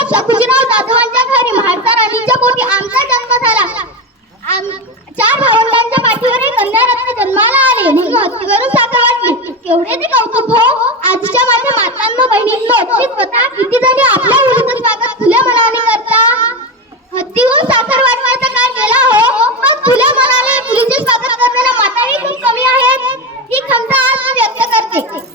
साहेब शकुजीराव जाधवांच्या घरी महाराजा राणीच्या पोटी आमचा जन्म झाला. चार भावंडांच्या पाठीवर कन्यारत्न जन्माला आले. म्हणून साखर वाटली केवढे ते कौतुक हो? आजच्या माझ्या मातांनो बहिणींनो स्वतः किती जणी आपल्या मुलीचं स्वागत खुल्या मनाने करता? हत्तीहून साखर वाटण्याचा काळ गेला हो? पण खुल्या मनाने मुलीचे स्वागत करणाऱ्या माताही खूप कमी आहेत. ही क्षमता आज व्यक्त करते.